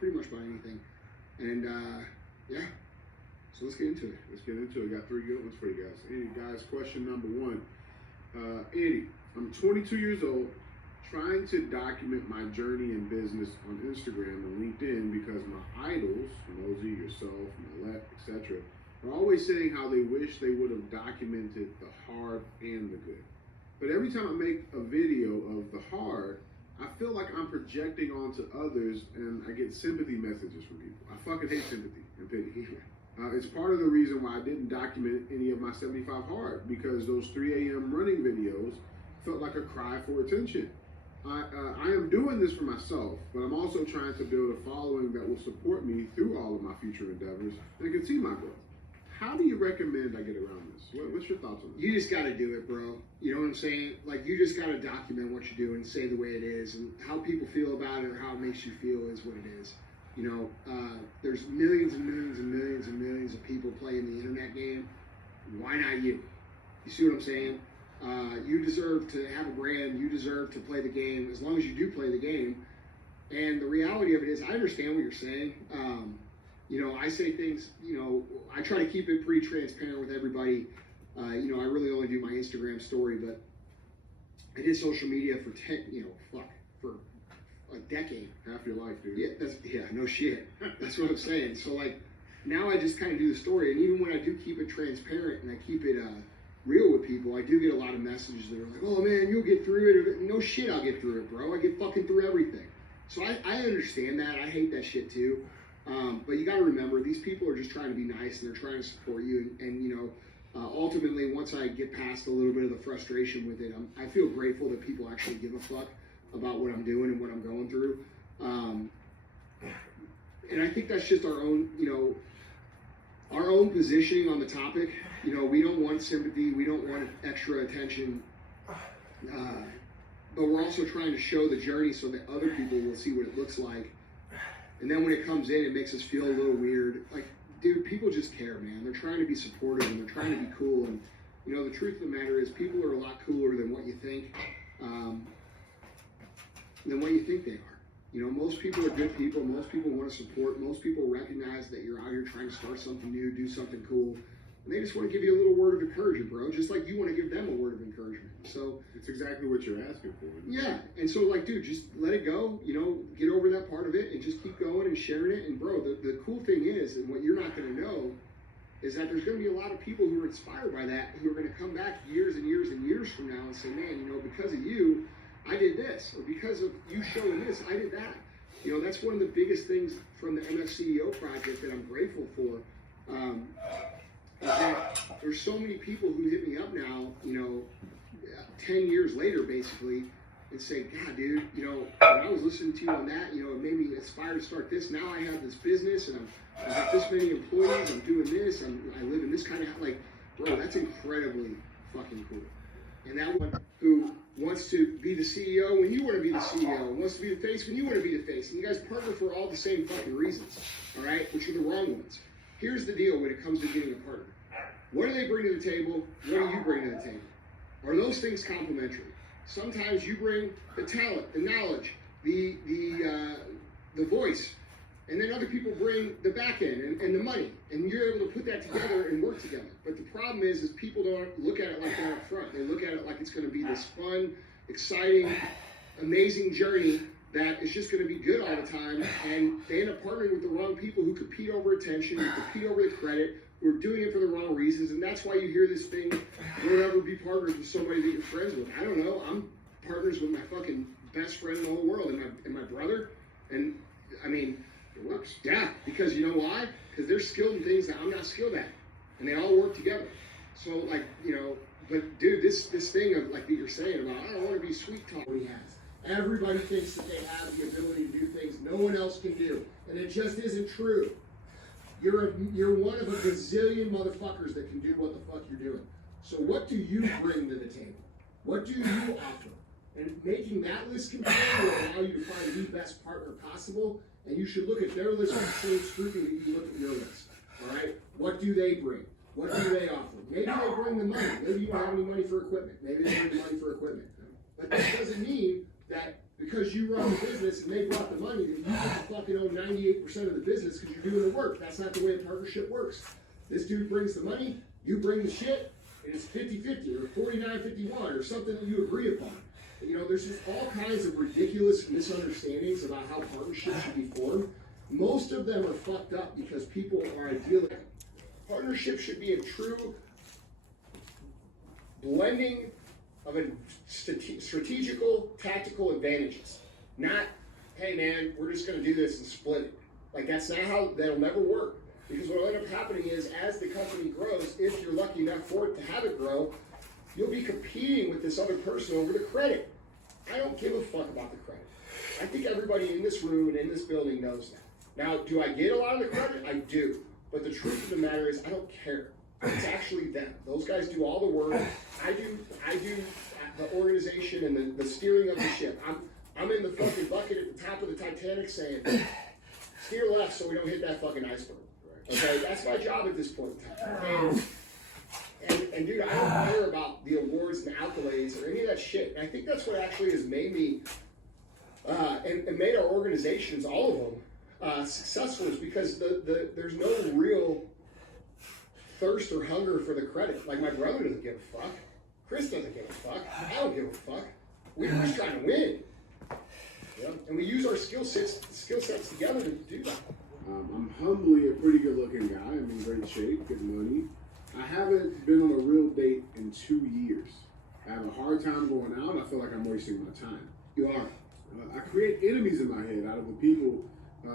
pretty much buy anything. And yeah, so let's get into it. Let's get into it. Got 3 good ones for you guys. Andy, guys, question number 1. Andy, I'm 22 years old, trying to document my journey in business on Instagram and LinkedIn because my idols, Mosey, yourself, Millette, etc., are always saying how they wish they would have documented the hard and the good. But every time I make a video of the hard, I feel like I'm projecting onto others and I get sympathy messages from people. I fucking hate sympathy and pity. It's part of the reason why I didn't document any of my 75 hard, because those 3 a.m. running videos felt like a cry for attention. I am doing this for myself, but I'm also trying to build a following that will support me through all of my future endeavors and can see my growth. How do you recommend I get around this? What's your thoughts on this? You just got to do it, bro. You know what I'm saying? Like, you just got to document what you do and say the way it is, and how people feel about it or how it makes you feel is what it is. You know, there's millions and millions and millions and millions of people playing the internet game. Why not you? You see what I'm saying? You deserve to have a brand. You deserve to play the game as long as you do play the game. And the reality of it is, I understand what you're saying. You know, I say things, you know, I try to keep it pretty transparent with everybody. You know, I really only do my Instagram story, but I did social media for for a decade. Half your life, dude. Yeah, no shit. That's what I'm saying. So, like, now I just kind of do the story. And even when I do keep it transparent and I keep it real with people, I do get a lot of messages that are like, oh man, you'll get through it. No shit, I'll get through it, bro. I get fucking through everything. So I understand that. I hate that shit too. But you got to remember, these people are just trying to be nice and they're trying to support you. And you know, ultimately, once I get past a little bit of the frustration with it, I feel grateful that people actually give a fuck about what I'm doing and what I'm going through. And I think that's just our own, you know, our own positioning on the topic. You know, we don't want sympathy. We don't want extra attention. But we're also trying to show the journey so that other people will see what it looks like. And then when it comes in, it makes us feel a little weird. Like, dude, people just care, man. They're trying to be supportive and they're trying to be cool. And, you know, the truth of the matter is people are a lot cooler than what you think, they are. You know, most people are good people. Most people want to support. Most people recognize that you're out here trying to start something new, do something cool. And they just want to give you a little word of encouragement, bro. Just like you want to give them a word of encouragement. So it's exactly what you're asking for. Yeah. And so, like, dude, just let it go. You know, get over that part of it and just keep going and sharing it. And, bro, the cool thing is, and what you're not going to know, is that there's going to be a lot of people who are inspired by that, who are going to come back years and years and years from now and say, man, you know, because of you, I did this. Or because of you showing this, I did that. You know, that's one of the biggest things from the MF CEO project that I'm grateful for. Is that there's so many people who hit me up now, you know, 10 years later, basically, and say, God, dude, you know, when I was listening to you on that, you know, it made me inspired to start this. Now I have this business, and I have this many employees. I'm doing this. I live in this kind of, like, bro, that's incredibly fucking cool. And that one who wants to be the CEO when you want to be the CEO, and wants to be the face when you want to be the face, and you guys partner for all the same fucking reasons, all right, which are the wrong ones. Here's the deal when it comes to getting a partner. What do they bring to the table? What do you bring to the table? Are those things complementary? Sometimes you bring the talent, the knowledge, the voice, and then other people bring the back end and the money, and you're able to put that together and work together. But the problem is people don't look at it like that up front. They look at it like it's going to be this fun, exciting, amazing journey that is just going to be good all the time, and they end up partnering with the wrong people who compete over attention, who compete over the credit, who are doing it for the wrong reasons. And that's why you hear this thing, don't ever be partners with somebody that you're friends with. I don't know, I'm partners with my fucking best friend in the whole world, and my brother, and I mean, it works. Yeah, because you know why? Because they're skilled in things that I'm not skilled at, and they all work together. So, like, you know, but dude, this thing of, like, that you're saying about, I don't want to be sweet talk, he has. Everybody thinks that they have the ability to do things no one else can do, and it just isn't true. You're one of a gazillion motherfuckers that can do what the fuck you're doing. So what do you bring to the table? What do you offer? And making that list compare will allow you to find the best partner possible, and you should look at their list with the same scrutiny that you look at your list. All right? What do they bring? What do they offer? Maybe they bring the money. Maybe you don't have any money for equipment. Maybe they bring the money for equipment. But that doesn't mean that because you run the business and they brought the money, that you get to fucking own 98% of the business because you're doing the work. That's not the way a partnership works. This dude brings the money, you bring the shit, and it's 50-50 or 49-51 or something that you agree upon. You know, there's just all kinds of ridiculous misunderstandings about how partnerships should be formed. Most of them are fucked up because people are ideally. Partnership should be a true blending of a strategical, tactical advantages. Not, hey man, we're just gonna do this and split it. Like that's not how, that'll never work. Because what will end up happening is as the company grows, if you're lucky enough for it to have it grow, you'll be competing with this other person over the credit. I don't give a fuck about the credit. I think everybody in this room and in this building knows that. Now, do I get a lot of the credit? I do. But the truth of the matter is I don't care. It's actually them. Those guys do all the work. I do the organization and the steering of the ship. I'm in the fucking bucket at the top of the Titanic saying, steer left so we don't hit that fucking iceberg. Okay, that's my job at this point in time. And dude, I don't care about the awards and accolades or any of that shit. And I think that's what actually has made me and made our organizations, all of them, successful, is because there's no real thirst or hunger for the credit. Like my brother doesn't give a fuck. Chris doesn't give a fuck. I don't give a fuck. We're just trying to win. Yeah. And we use our skill sets together to do that. I'm humbly a pretty good looking guy. I'm in great shape, good money. I haven't been on a real date in 2 years. I have a hard time going out. I feel like I'm wasting my time. You are. I create enemies in my head out of the people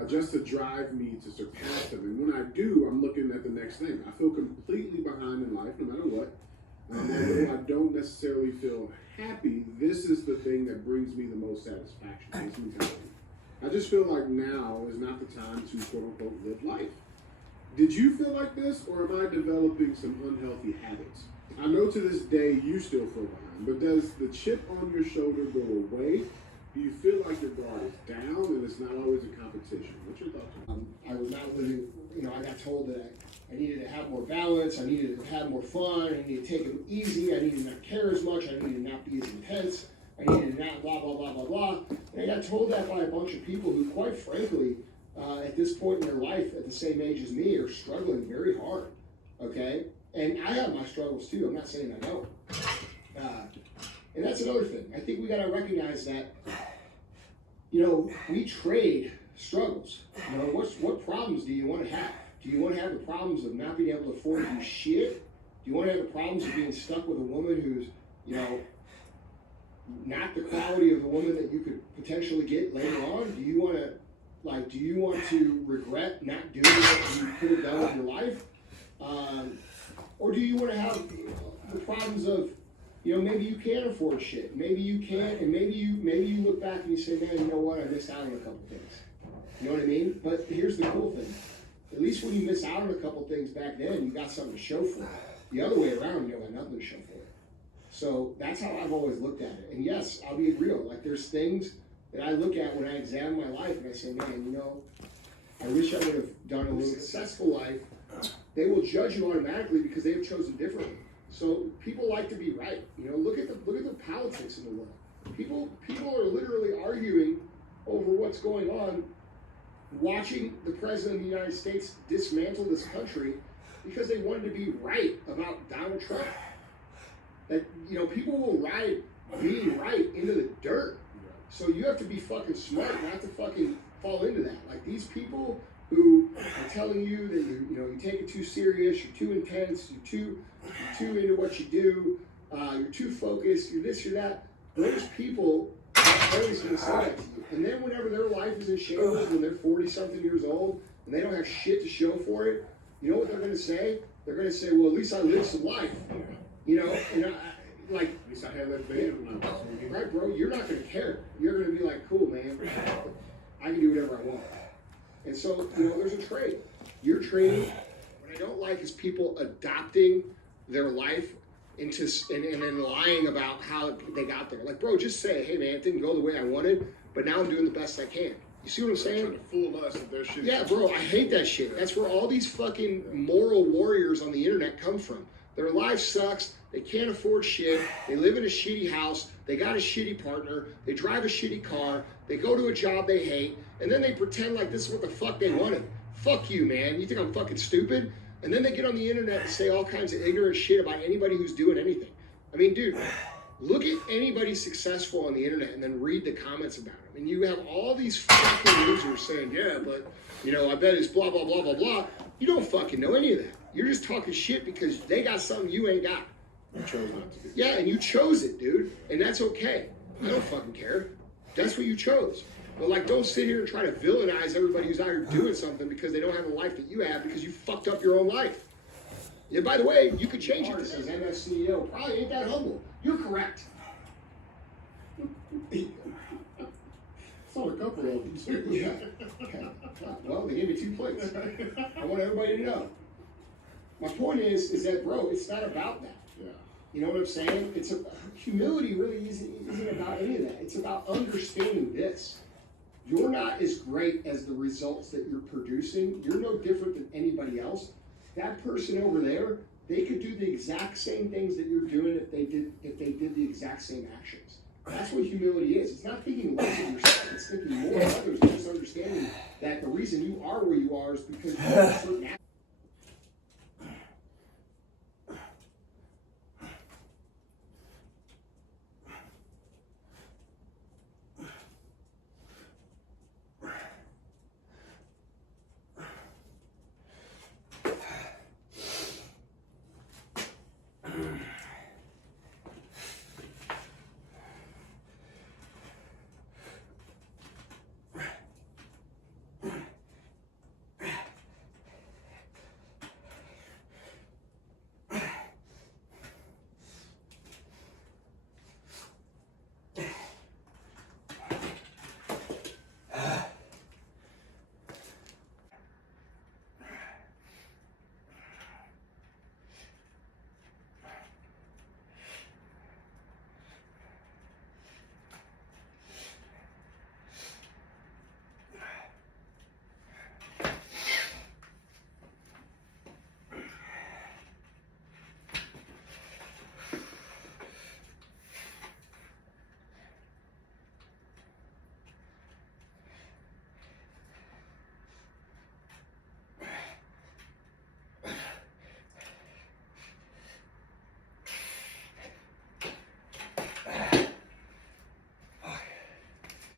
just to drive me to surpass them. And when I do, I'm looking at the next thing. I feel completely behind in life, no matter what. Although I don't necessarily feel happy, this is the thing that brings me the most satisfaction, this mentality. I just feel like now is not the time to quote unquote live life. Did you feel like this, or am I developing some unhealthy habits? I know to this day you still feel behind, but does the chip on your shoulder go away? Do you feel like your guard is down and it's not always a competition? What's your thoughts on that? I was not living, I got told that I needed to have more balance, I needed to have more fun, I needed to take it easy, I needed to not care as much, I needed to not be as intense, I needed to not blah, blah, blah, blah, blah. And I got told that by a bunch of people who, quite frankly, at this point in their life, at the same age as me, are struggling very hard, okay? And I have my struggles too, I'm not saying I don't. And that's another thing. I think we gotta recognize that, we trade struggles. What problems do you wanna have? Do you wanna have the problems of not being able to afford to do shit? Do you wanna have the problems of being stuck with a woman who's, not the quality of the woman that you could potentially get later on? Do you want to regret not doing what you could have done with your life? Or do you want to have the problems of, maybe you can't afford shit. Maybe you can't, and maybe you look back and you say, man, you know what, I missed out on a couple things. You know what I mean? But here's the cool thing. At least when you miss out on a couple things back then, you got something to show for it. The other way around, you got nothing to show for it. So that's how I've always looked at it. And yes, I'll be real. Like there's things that I look at when I examine my life and I say, man, I wish I would have done a little successful life. They will judge you automatically because they have chosen differently. So people like to be right. Look at the politics in the world. People are literally arguing over what's going on, watching the president of the United States dismantle this country because they wanted to be right about Donald Trump. That people will ride being right into the dirt. So you have to be fucking smart not to fucking fall into that. Like these people who are telling you that you take it too serious, you're too intense, you're too into what you do, you're too focused, you're this, you're that. Those people are always going to say that to you. And then whenever their life is in shambles, when they're 40-something years old and they don't have shit to show for it, you know what they're going to say? They're going to say, well, at least I lived some life. At least I had that baby. Right, bro, you're not going to care. You're going to be like, cool, man, I can do whatever I want. And so, there's a trade. You're trading. What I don't like is people adopting their life into and then lying about how they got there. Like, bro, just say, hey, man, it didn't go the way I wanted, but now I'm doing the best I can. You see what I'm saying? Trying to fool us with their shit. Yeah, bro, I hate that shit. That's where all these fucking moral warriors on the internet come from. Their life sucks. They can't afford shit. They live in a shitty house. They got a shitty partner. They drive a shitty car. They go to a job they hate. And then they pretend like this is what the fuck they wanted. Fuck you, man. You think I'm fucking stupid? And then they get on the internet and say all kinds of ignorant shit about anybody who's doing anything. I mean, dude, look at anybody successful on the internet and then read the comments about them. And you have all these fucking losers saying, yeah, but, you know, I bet it's blah, blah, blah, blah, blah. You don't fucking know any of that. You're just talking shit because they got something you ain't got. You chose not to do. Yeah, and you chose it, dude. And that's okay. I don't fucking care. That's what you chose. But, like, don't sit here and try to villainize everybody who's out here doing something because they don't have the life that you have because you fucked up your own life. Yeah, by the way, you could change it. This says MS CEO. Probably ain't that humble. You're correct. Saw a couple of them too. Yeah. Well, they gave me 2 plates. I want everybody to know. My point is that, bro, it's not about that. Yeah. You know what I'm saying? Humility really isn't about any of that. It's about understanding this. You're not as great as the results that you're producing. You're no different than anybody else. That person over there, they could do the exact same things that you're doing if they did the exact same actions. That's what humility is. It's not thinking less of yourself. It's thinking more of others. Just understanding that the reason you are where you are is because you have certain actions.